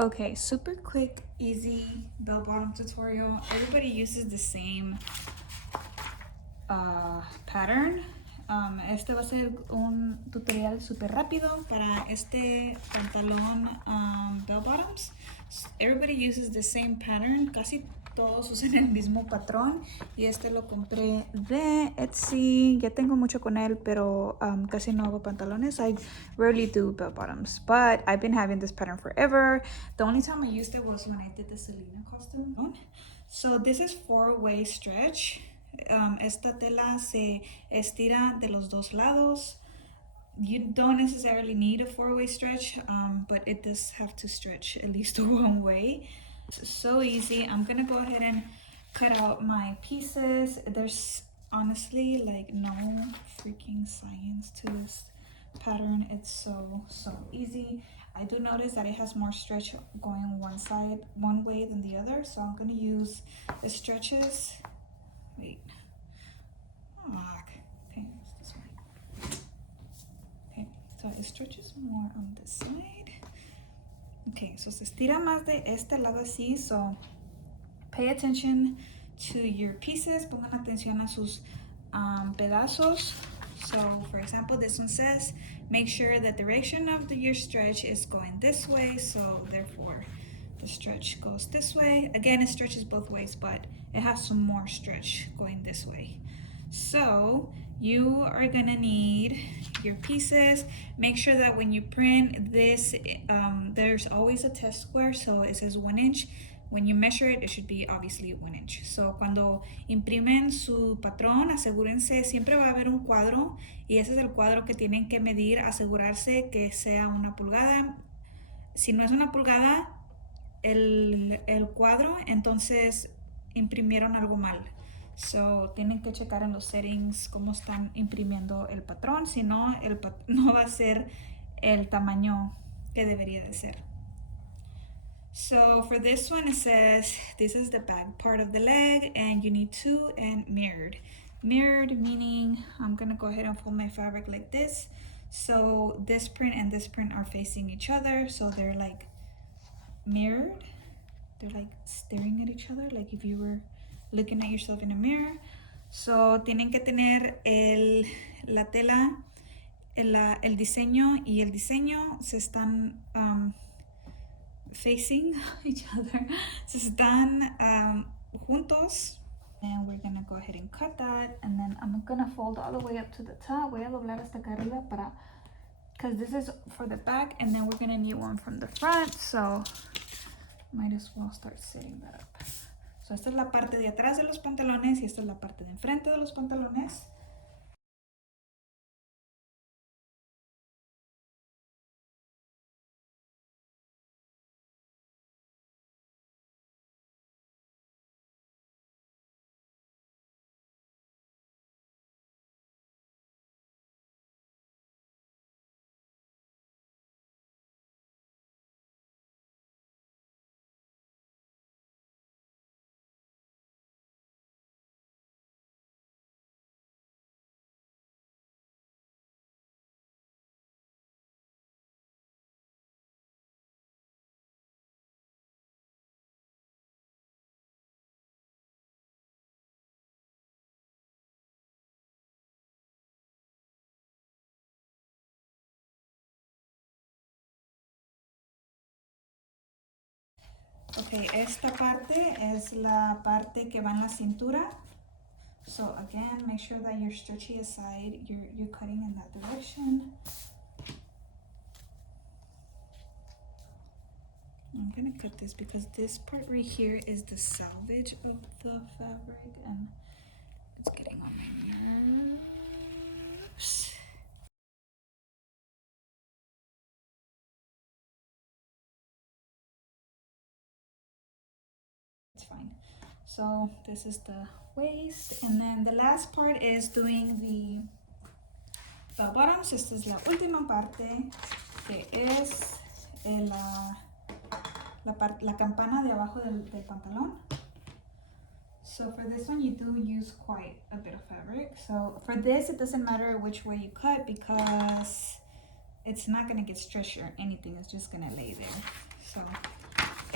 Okay, super quick, easy bell bottom tutorial. Everybody uses the same pattern. Este va a ser un tutorial super rápido para este pantalón bell bottoms. Everybody uses the same pattern. Casi todos usan el mismo patrón. Y este lo compré de Etsy. Ya tengo mucho con él, pero casi no hago pantalones. I rarely do bell bottoms, but I've been having this pattern forever. The only time I used it was when I did the Selena costume. So this is 4-way stretch. Esta tela se estira de los dos lados. You don't necessarily need a 4-way stretch, but it does have to stretch at least one way. It's so easy. I'm gonna go ahead and cut out my pieces. There's honestly like no freaking science to this pattern. It's so easy. I do notice that it has more stretch going one way than the other, so I'm gonna use the stretches. Wait. Okay, this way. Okay, so it stretches more on this side. Okay, so se estira más de este lado así, so pay attention to your pieces, pongan atención a sus pedazos. So for example, this one says, make sure the direction of your stretch is going this way, so therefore the stretch goes this way. Again, it stretches both ways, but it has some more stretch going this way. So you are gonna need your pieces. Make sure that when you print this, there's always a test square, so it says 1 inch. When you measure it, it should be obviously 1 inch. So cuando imprimen su patrón, asegúrense, siempre va a haber un cuadro y ese es el cuadro que tienen que medir, asegurarse que sea 1 pulgada. Si no es 1 pulgada el cuadro, entonces imprimieron algo mal. So tienen que checar en los settings cómo están imprimiendo el patrón, si no, no va a ser el tamaño que debería de ser. So for this one, it says this is the back part of the leg and you need 2 and mirrored. Mirrored meaning I'm gonna go ahead and fold my fabric like this. So this print and this print are facing each other, so they're like mirrored. They're like staring at each other, like if you were looking at yourself in a mirror. So tienen que tener la tela, el diseño y el diseño se están facing each other. Se están juntos. And we're gonna go ahead and cut that, and then I'm gonna fold all the way up to the top. Voy a doblar hasta acá arriba because this is for the back, and then we're gonna need one from the front, so might as well start setting that up. So esta es la parte de atrás de los pantalones y esta es la parte de enfrente de los pantalones. Ok, esta parte es la parte que va en la cintura. So again, make sure that you're stretchy aside, you're cutting in that direction. I'm gonna cut this because this part right here is the salvage of the fabric and it's getting on my nerves. It's fine. So this is the waist, and then the last part is doing the bottoms. Esta es la última parte, que es la campana de abajo del pantalón. So for this one, you do use quite a bit of fabric. So for this, it doesn't matter which way you cut because it's not gonna get stretched or anything. It's just gonna lay there. So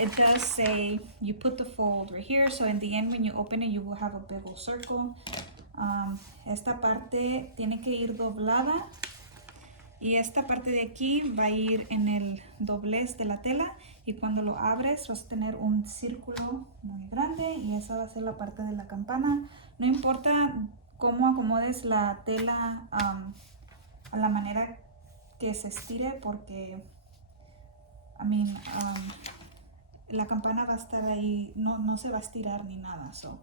it does say you put the fold right here, so in the end when you open it you will have a big old circle. Esta parte tiene que ir doblada y esta parte de aquí va a ir en el doblez de la tela, y cuando lo abres vas a tener un círculo muy grande y esa va a ser la parte de la campana. No importa cómo acomodes la tela a la manera que se estire, porque la campana va a estar ahí, no se va a estirar ni nada, so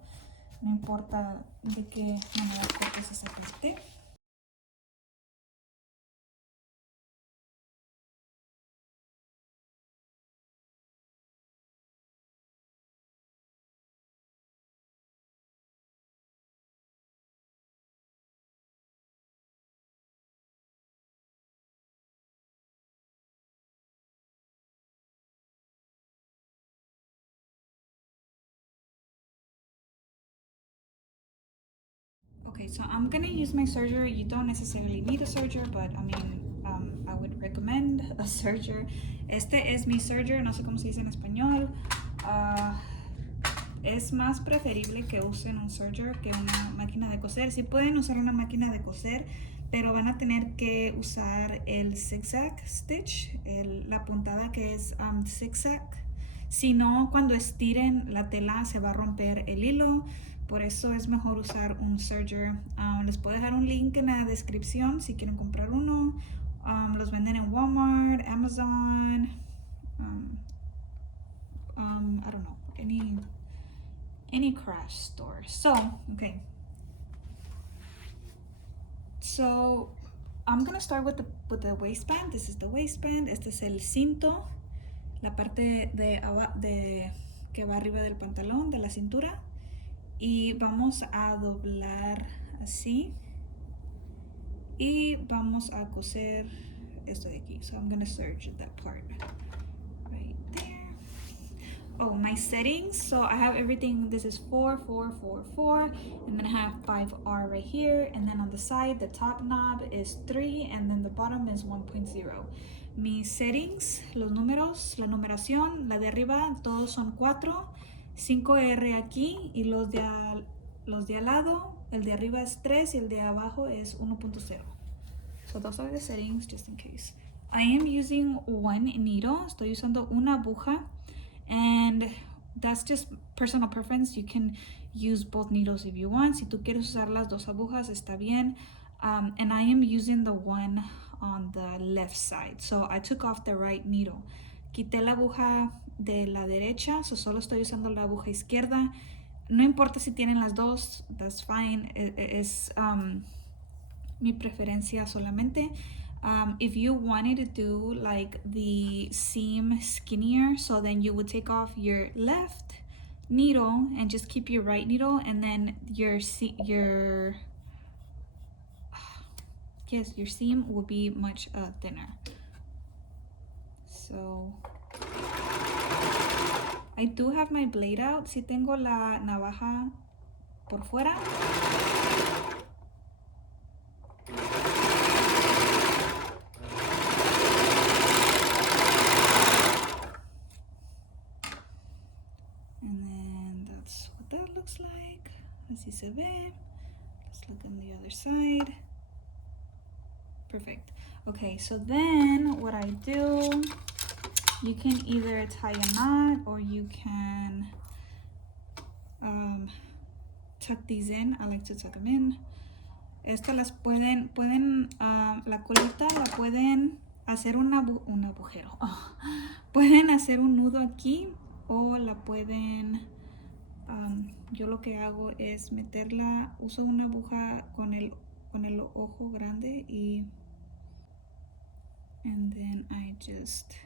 no importa de qué manera cortes esa parte. Okay, so I'm gonna use my serger. You don't necessarily need a serger, but I would recommend a serger. Este es mi serger, no sé cómo se dice en español. Es más preferible que usen un serger que una máquina de coser. Sí pueden usar una máquina de coser, pero van a tener que usar el zigzag stitch, la puntada que es zigzag. Si no, cuando estiren la tela se va a romper el hilo. Por eso es mejor usar un serger. Les puedo dejar un link en la descripción si quieren comprar uno. Los venden en Walmart, Amazon, I don't know, any craft store. So, okay. So, I'm gonna start with the waistband. This is the waistband. Este es el cinto, la parte de que va arriba del pantalón, de la cintura. Y vamos a doblar así. Y vamos a coser esto de aquí. So I'm gonna serge that part right there. Oh, my settings. So I have everything. This is 4, 4, 4, 4, and then I have 5R right here, and then on the side the top knob is 3, and then the bottom is 1.0. Mis settings, los números, la numeración, la de arriba todos son 4, 5R aquí, y los de al lado, el de arriba es 3 y el de abajo es 1.0. So those are the settings, just in case. I am using one needle. Estoy usando una aguja, and that's just personal preference. You can use both needles if you want. Si tú quieres usar las dos agujas, está bien. And I am using the one on the left side. So I took off the right needle. Quité la aguja de la derecha, so solo estoy usando la aguja izquierda. No importa si tienen las dos, that's fine. Es mi preferencia solamente. If you wanted to do like the seam skinnier, so then you would take off your left needle and just keep your right needle, and then your seam will be much thinner. So I do have my blade out. Si tengo la navaja por fuera. And then that's what that looks like. Así se ve. Let's look on the other side. Perfect. Okay, so then what I do, you can either tie a knot or you can tuck these in. I like to tuck them in. Estas las pueden la colita la pueden hacer un agujero. Oh. Pueden hacer un nudo aquí o la pueden, yo lo que hago es meterla, uso una aguja con el ojo grande y and then I just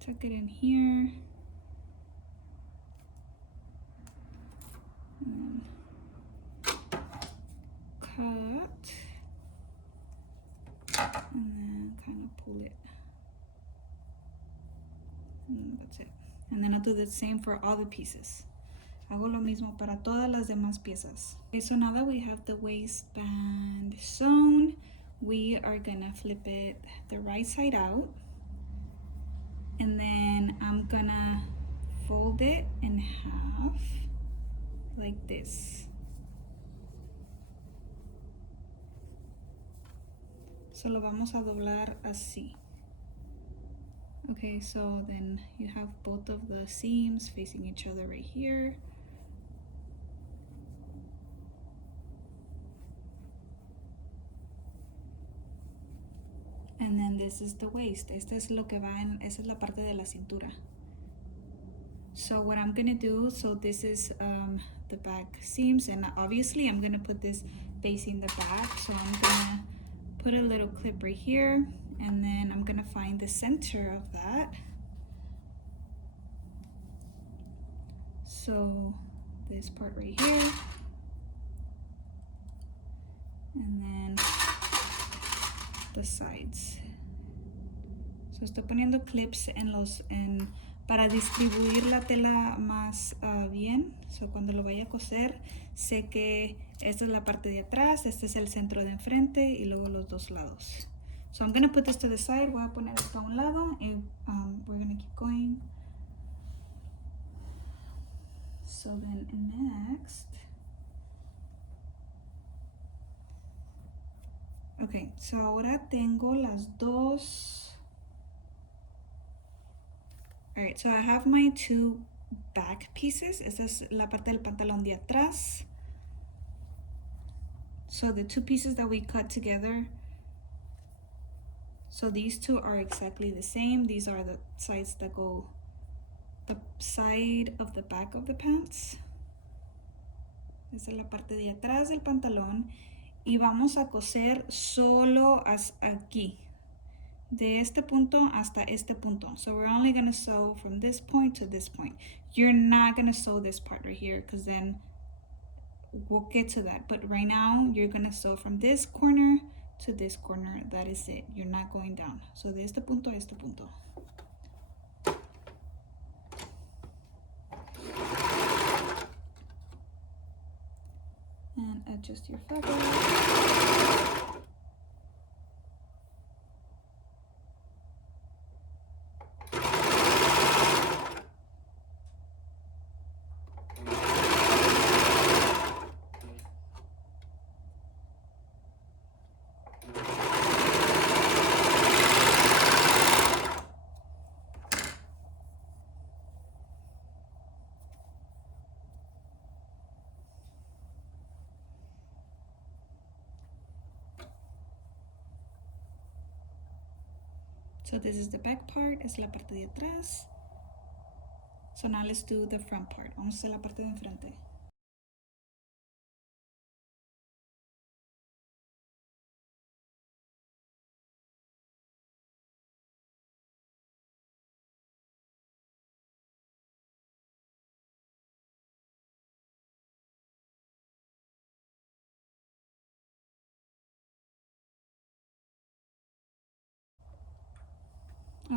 tuck it in here. And cut. And then kind of pull it. And that's it. And then I'll do the same for all the pieces. Hago lo mismo para todas las demás piezas. Okay, so now that we have the waistband sewn, we are gonna flip it the right side out. And then I'm gonna fold it in half like this. So lo vamos a doblar así. Okay, so then you have both of the seams facing each other right here. And then this is the waist. Esta es lo que va en, esa es la parte de la cintura. So what I'm gonna do, so this is the back seams, and obviously I'm gonna put this facing the back. So I'm gonna put a little clip right here, and then I'm gonna find the center of that. So this part right here, and then the sides. So estoy poniendo clips en para distribuir la tela más bien. So cuando lo vaya a coser, sé que esta es la parte de atrás, este es el centro de enfrente y luego los dos lados. So I'm gonna put this to the side. Voy a poner esto a un lado y we're gonna keep going. So then next, okay, so ahora tengo las dos. Alright, so I have my two back pieces. Esta es la parte del pantalón de atrás. So the two pieces that we cut together, so these two are exactly the same. These are the sides that go, the side of the back of the pants. Esta es la parte de atrás del pantalón. Y vamos a coser solo hasta aquí. De este punto hasta este punto. So we're only going to sew from this point to this point. You're not going to sew this part right here because then we'll get to that. But right now you're going to sew from this corner to this corner. That is it. You're not going down. So de este punto a este punto. And adjust your fabric. So this is the back part, es la parte de atrás. So now let's do the front part. Vamos a hacer la parte de enfrente.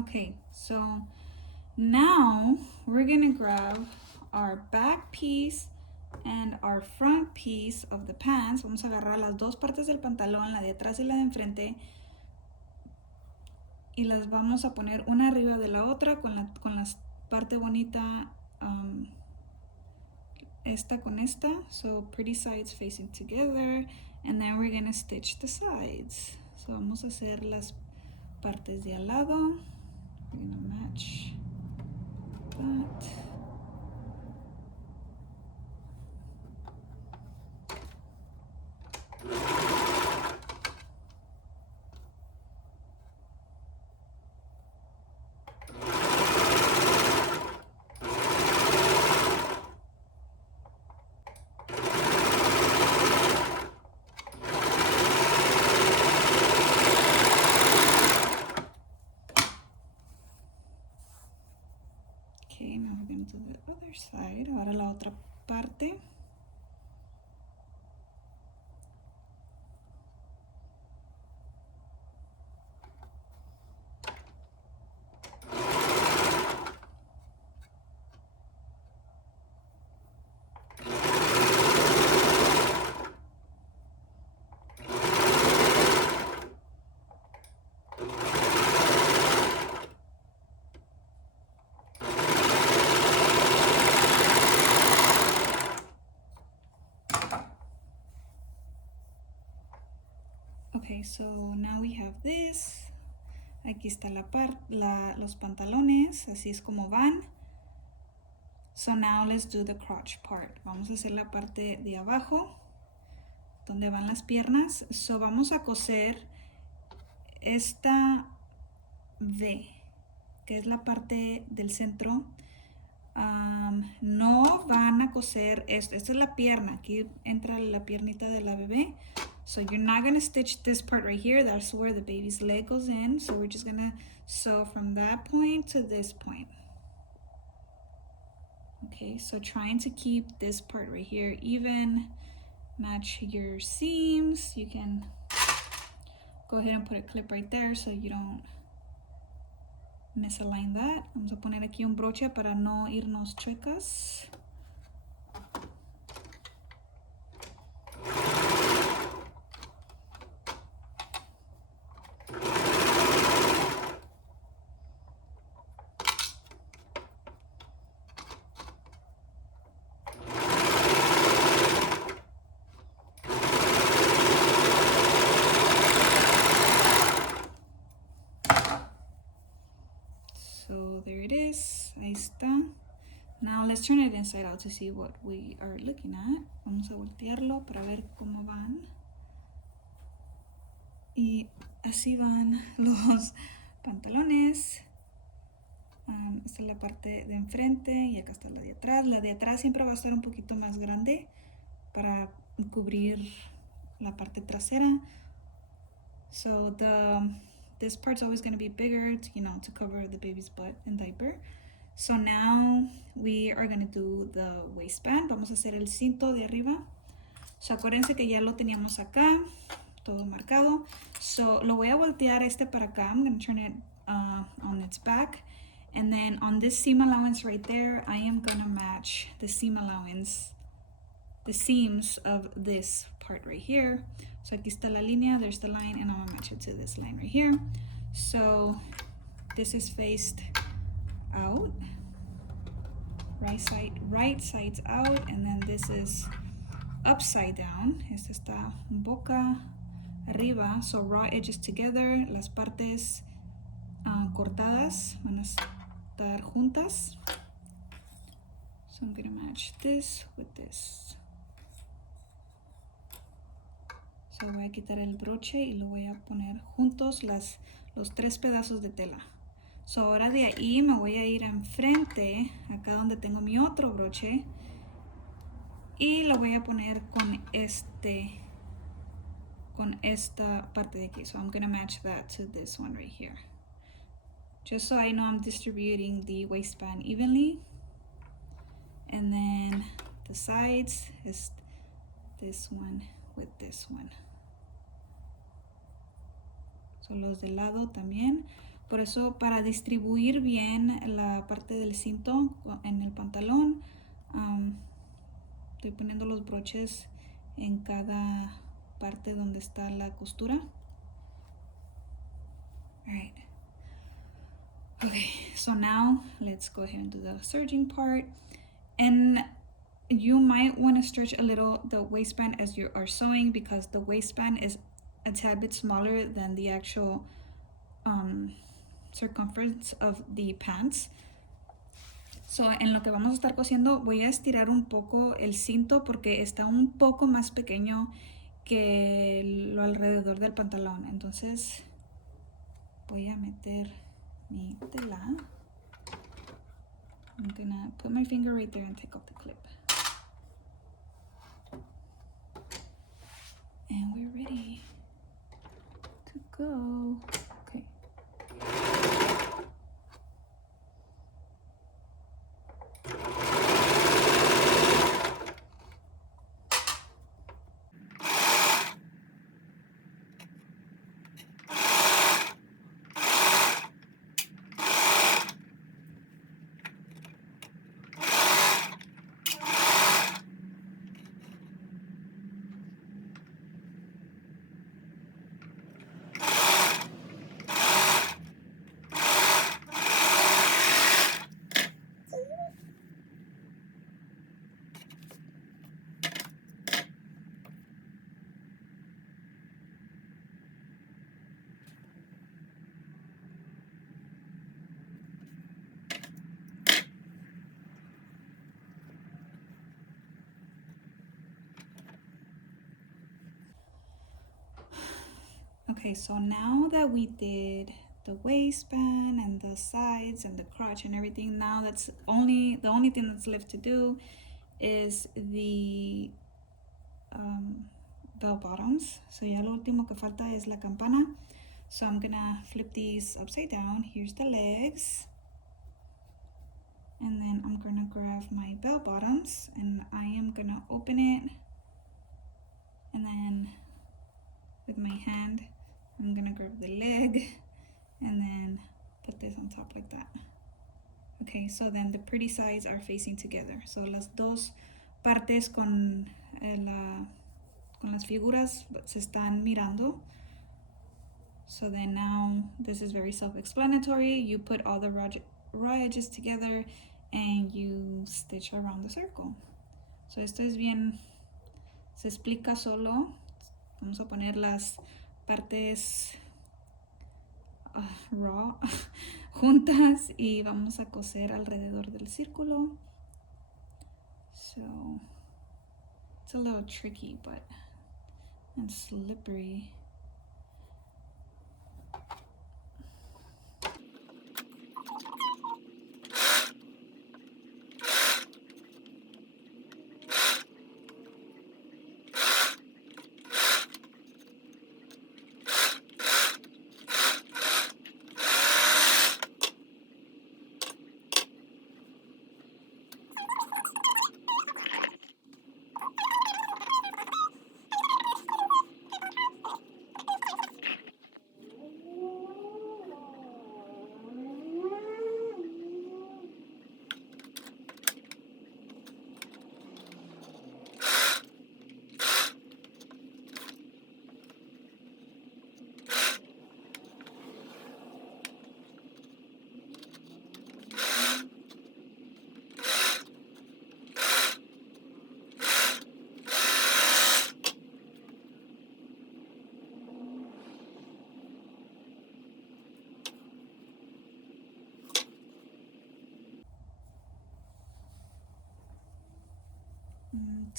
Okay, so now we're gonna grab our back piece and our front piece of the pants. Vamos a agarrar las dos partes del pantalón, la de atrás y la de enfrente, y las vamos a poner una arriba de la otra con la parte bonita, esta con esta. So pretty sides facing together, and then we're gonna stitch the sides. So vamos a hacer las partes de al lado. We're gonna match that. Okay, now we're going to do the other side. Ahora la otra parte. Okay, so now we have this. Aquí está los pantalones, así es como van. So now let's do the crotch part. Vamos a hacer la parte de abajo, donde van las piernas. So vamos a coser esta V, que es la parte del centro. No van a coser esto. Esta es la pierna. Aquí entra la piernita de la bebé. So you're not going to stitch this part right here. That's where the baby's leg goes in. So we're just going to sew from that point to this point. Okay, so trying to keep this part right here even. Match your seams. You can go ahead and put a clip right there so you don't misalign that. Vamos a poner aquí un broche para no irnos chuecas. So there it is. Ahí está. Now let's turn it inside out to see what we are looking at. Vamos a voltearlo para ver cómo van. Y así van los pantalones. Esta es la parte de enfrente y acá está la de atrás. La de atrás siempre va a estar un poquito más grande para cubrir la parte trasera. So this part's always going to be bigger to, to cover the baby's butt and diaper. So now we are going to do the waistband. Vamos a hacer el cinto de arriba. So acuérdense que ya lo teníamos acá, todo marcado. So lo voy a voltear para acá. I'm going to turn it on its back. And then on this seam allowance right there, I am going to match the seam allowance, the seams of this part right here. So aquí está la línea, there's the line, and I'm going to match it to this line right here. So this is faced out, right side's out, and then this is upside down. Esta está boca arriba, so raw edges together, las partes cortadas van a estar juntas. So I'm gonna match this with this. So voy a quitar el broche y lo voy a poner juntos los tres pedazos de tela. So ahora de ahí me voy a ir enfrente, acá donde tengo mi otro broche, y lo voy a poner con esta parte de aquí. So I'm gonna match that to this one right here. Just so I know I'm distributing the waistband evenly. And then the sides is this one with this one. So los de lado también. Por eso, para distribuir bien la parte del cinto en el pantalón, estoy poniendo los broches en cada parte donde está la costura. Alright. Okay, so now let's go ahead and do the serging part. And you might want to stretch a little the waistband as you are sewing, because the waistband is a tad bit smaller than the actual circumference of the pants. So en lo que vamos a estar cosiendo voy a estirar un poco el cinto porque está un poco más pequeño que lo alrededor del pantalón. Entonces voy a meter mi tela. I'm gonna put my finger right there and take off the clip. And we're ready to go. Okay. Okay, so now that we did the waistband and the sides and the crotch and everything, now the only thing that's left to do is the bell bottoms. So ya lo último que falta es la campana. So I'm gonna flip these upside down. Here's the legs. And then I'm gonna grab my bell bottoms and I am gonna open it. And then with my hand, I'm gonna grab the leg and then put this on top like that. Okay, so then the pretty sides are facing together. So las dos partes con las figuras se están mirando. So then now this is very self-explanatory. You put all the raw edges together and you stitch around the circle. So esto es bien, se explica solo. Vamos a poner las partes raw juntas y vamos a coser alrededor del círculo. So it's a little tricky and slippery.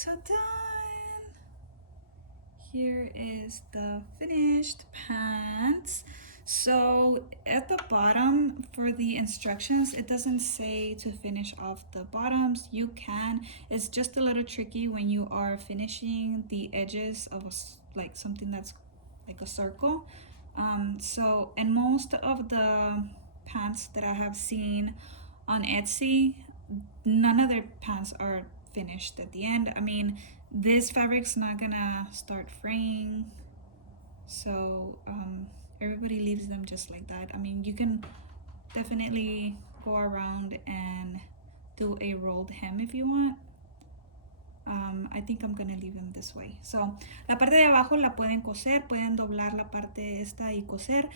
Ta-da! Here is the finished pants. So at the bottom for the instructions, it doesn't say to finish off the bottoms. You can. It's just a little tricky when you are finishing the edges of like something that's like a circle. So and most of the pants that I have seen on Etsy, none of their pants are finished at the end. I mean, this fabric's not gonna start fraying, so everybody leaves them just like that. I mean, you can definitely go around and do a rolled hem if you want. I think I'm gonna leave them this way. So la parte de abajo la pueden coser, pueden doblar la parte esta y coser.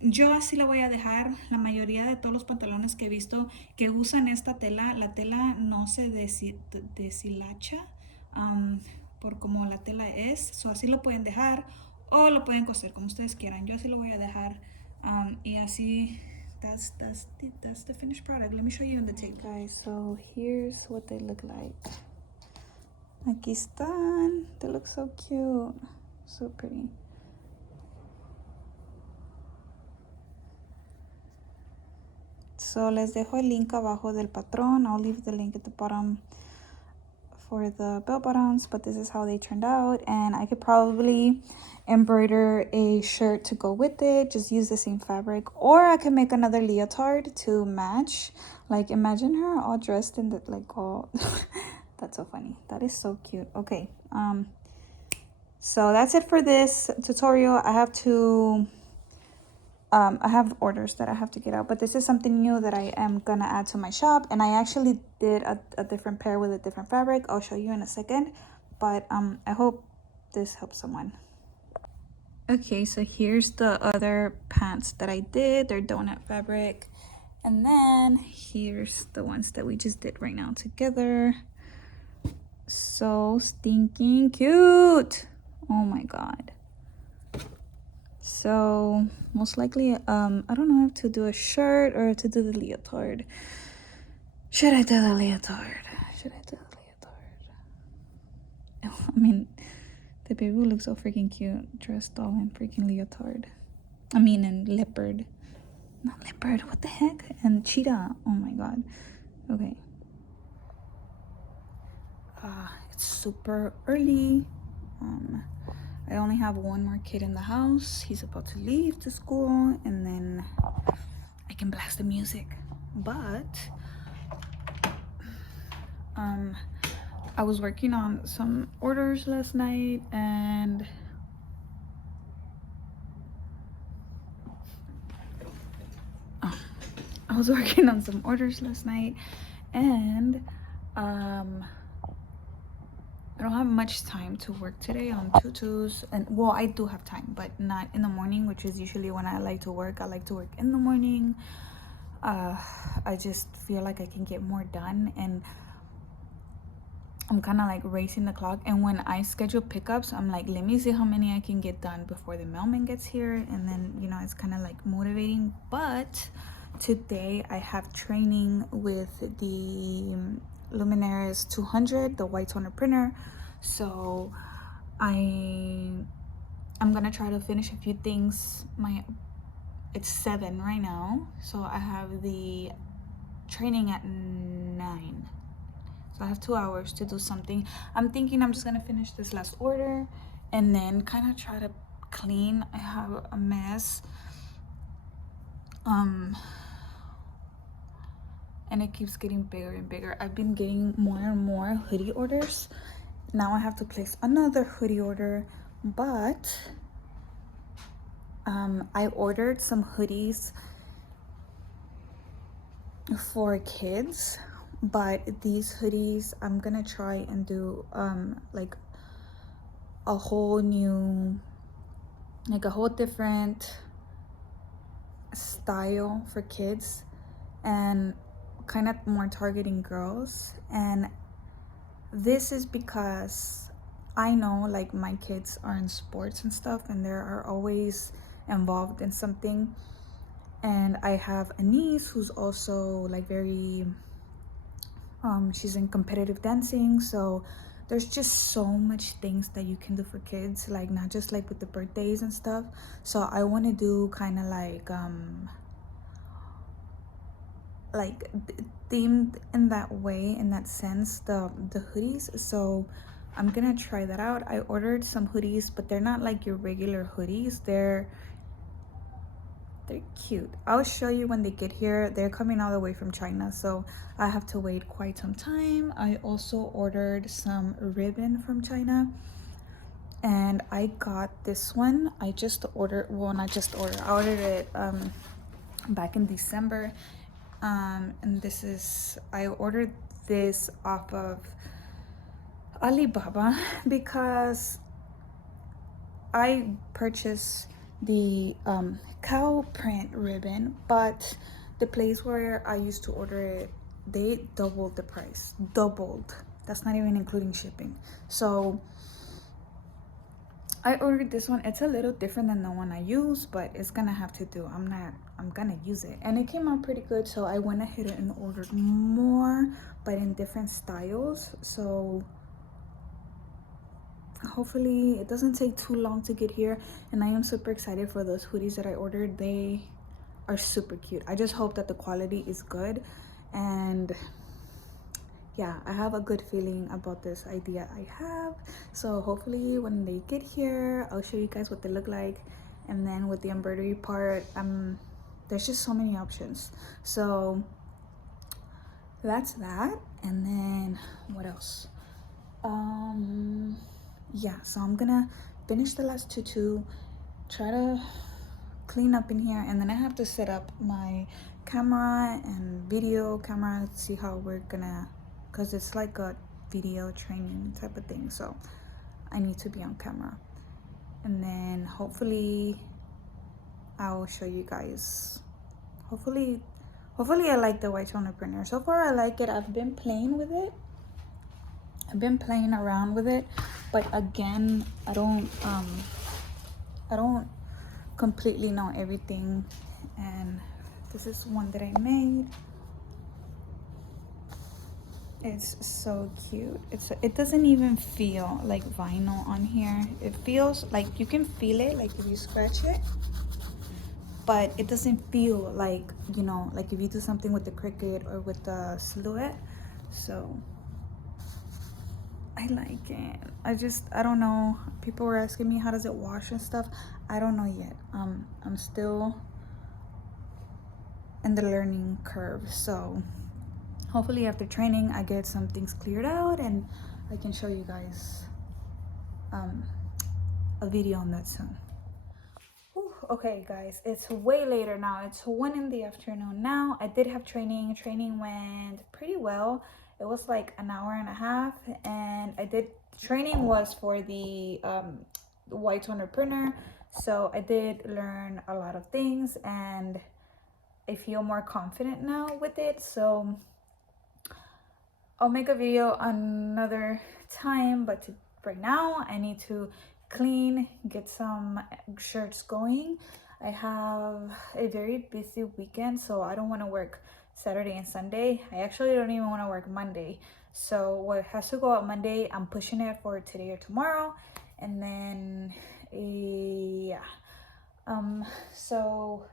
Yo así la voy a dejar. La mayoría de todos los pantalones que he visto que usan esta tela, la tela no se deshilacha por como la tela es. So así lo pueden dejar o lo pueden coser como ustedes quieran. Yo así lo voy a dejar y así that's the finished product. Let me show you on the tape. Guys, so here's what they look like. Aquí están. They look so cute. So pretty. So les dejo el link abajo del patrón. I'll leave the link at the bottom for the bell bottoms, but this is how they turned out. And I could probably embroider a shirt to go with it, just use the same fabric, or I could make another leotard to match. Like imagine her all dressed in the like all that's so funny. That is so cute. Okay, so that's it for this tutorial. I have orders that I have to get out, but this is something new that I am gonna add to my shop, and I actually did a different pair with a different fabric. I'll show you in a second, but I hope this helps someone. Okay, so here's the other pants that I did. They're donut fabric, and then here's the ones that we just did right now together. So stinking cute. Oh my god. So most likely I don't know if to do a shirt or to do the leotard. Should I do the leotard? I mean, The baby looks so freaking cute, dressed all in freaking leotard. I mean, in leopard. Not leopard, what the heck? And cheetah. Oh my god. Okay. It's super early. I only have one more kid in the house. He's about to leave to school, and then I can blast the music. But I was working on some orders last night, and I was working on some orders last night, and I don't have much time to work today on tutus, and well, I do have time, but not in the morning, which is usually when I like to work. I like to work in the morning. I just feel like I can get more done, and I'm kind of like racing the clock. And when I schedule pickups, I'm like, let me see how many I can get done before the mailman gets here, and then, you know, it's kind of like motivating. But today I have training with the Luminaris 200, the white toner printer. So I'm gonna try to finish a few things. It's 7 right now, so I have the training at 9, so I have 2 hours to do something. I'm thinking I'm just gonna finish this last order and then kind of try to clean. I have a mess, and it keeps getting bigger and bigger. I've been getting more and more hoodie orders. Now I have to place another hoodie order, but I ordered some hoodies for kids, but these hoodies I'm gonna try and do like a whole new, like a whole different style for kids, and kind of more targeting girls. And this is because I know, like, my kids are in sports and stuff, and they are always involved in something. And I have a niece who's also like very she's in competitive dancing, so there's just so much things that you can do for kids, like not just like with the birthdays and stuff. So I want to do kind of like themed in that way, in that sense, the hoodies. So I'm gonna try that out. I ordered some hoodies, but they're not like your regular hoodies. They're cute. I'll show you when they get here. They're coming all the way from China, so I have to wait quite some time. I also ordered some ribbon from China, and I got this one. I just ordered, well, not just ordered, I ordered it back in December. And this is, I ordered this off of Alibaba because I purchased the cow print ribbon, but the place where I used to order it, they doubled the price. Doubled. That's not even including shipping. So I ordered this one. It's a little different than the one I use, but it's gonna have to do. I'm gonna use it, and it came out pretty good. So I went ahead and ordered more, but in different styles. So hopefully it doesn't take too long to get here, and I am super excited for those hoodies that I ordered. They are super cute. I just hope that the quality is good, and yeah, I have a good feeling about this idea I have. So hopefully when they get here, I'll show you guys what they look like. And then with the embroidery part, there's just so many options. So that's that. And then what else? Yeah, so I'm gonna finish the last tutu, try to clean up in here, and then I have to set up my camera and video camera, see how we're gonna, because it's like a video training type of thing, so I need to be on camera. And then hopefully I'll show you guys. Hopefully I like the white toner printer. So far I like it. I've been playing with it. I've been playing around with it, but again, I don't completely know everything. And this is one that I made. It's so cute. It doesn't even feel like vinyl on here. It feels like you can feel it, like if you scratch it, but it doesn't feel like, you know, like if you do something with the Cricut or with the Silhouette. So I like it. I don't know. People were asking me how does it wash and stuff. I don't know yet. I'm still in the learning curve. So hopefully after training I get some things cleared out and I can show you guys a video on that soon. Whew, okay guys, it's way later now. It's 1 in the afternoon now. I did have training. Training went pretty well. It was like an hour and a half, and training was for the white toner printer. So I did learn a lot of things and I feel more confident now with it. So I'll make a video another time, but right now I need to clean, get some shirts going. I have a very busy weekend, so I don't want to work Saturday and Sunday. I actually don't even want to work Monday. So what has to go out Monday, I'm pushing it for today or tomorrow. And then yeah. So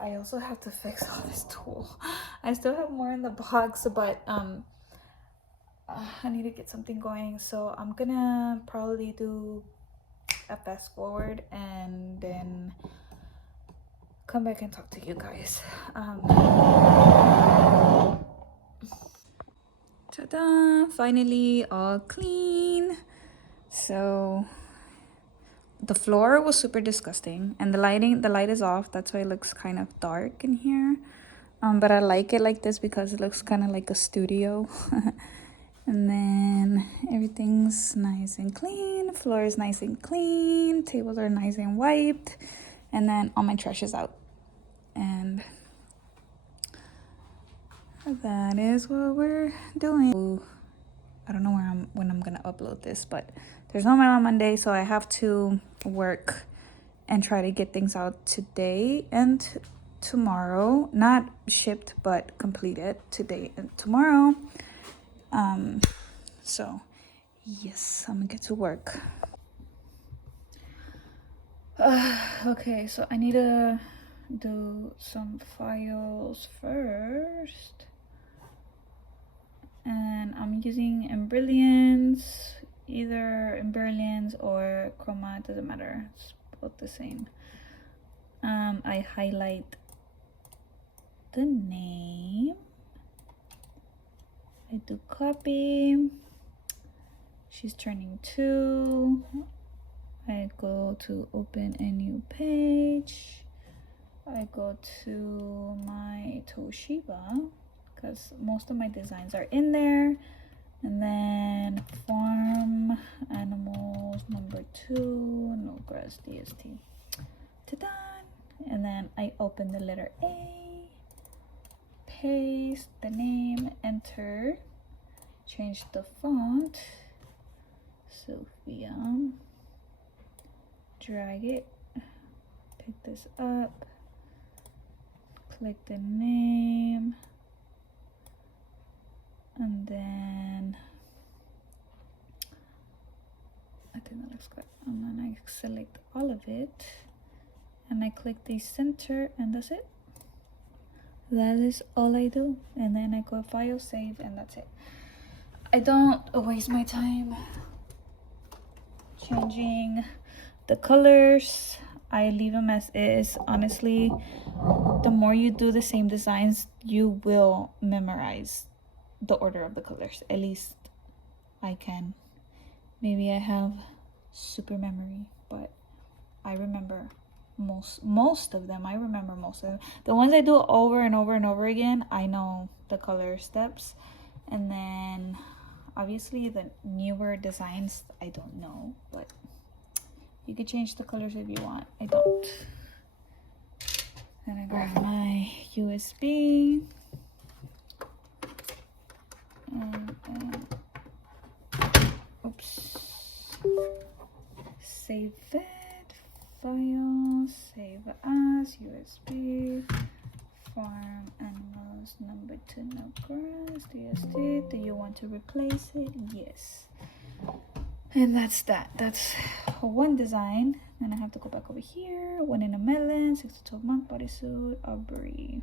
I also have to fix all this tulle. I still have more in the box, but I need to get something going. So I'm gonna probably do a fast forward and then come back and talk to you guys. Ta-da! Finally all clean. So the floor was super disgusting and the light is off. That's why it looks kind of dark in here. But I like it like this because it looks kind of like a studio. And then everything's nice and clean. Floor is nice and clean. Tables are nice and wiped. And then all my trash is out. And that is what we're doing. I don't know when I'm gonna upload this, but there's no mail on Monday, so I have to work and try to get things out today and tomorrow. Not shipped, but completed today and tomorrow. So yes, I'm gonna get to work. Okay, so I need to do some files first. And I'm using Embrilliance, either Embrilliance or Chroma, it doesn't matter, it's both the same. I highlight the name, I do copy, she's turning 2, I go to open a new page, I go to my Toshiba because most of my designs are in there, and then farm animals number 2, no grass DST, ta-da! And then I open the letter A, paste the name, enter, change the font, Sophia, drag it, pick this up, click the name, and then I think that looks good. And then I select all of it and I click the center, and that's it. That is all I do. And then I go file, save, and that's it. I don't waste my time changing the colors. I leave them as is. Honestly, the more you do the same designs, you will memorize the order of the colors. At least I can. Maybe I have super memory, but I remember most of them. I remember most of them. The ones I do over and over and over again, I know the color steps. And then obviously the newer designs I don't know, but you could change the colors if you want. I don't. Then I grab my USB and oops, save it, file, save as USB, farm animal House number 2, no grass. DST. Do you want to replace it? Yes. And that's that. That's one design. Then I have to go back over here. One in a melon, 6 to 12 month bodysuit, Aubrey.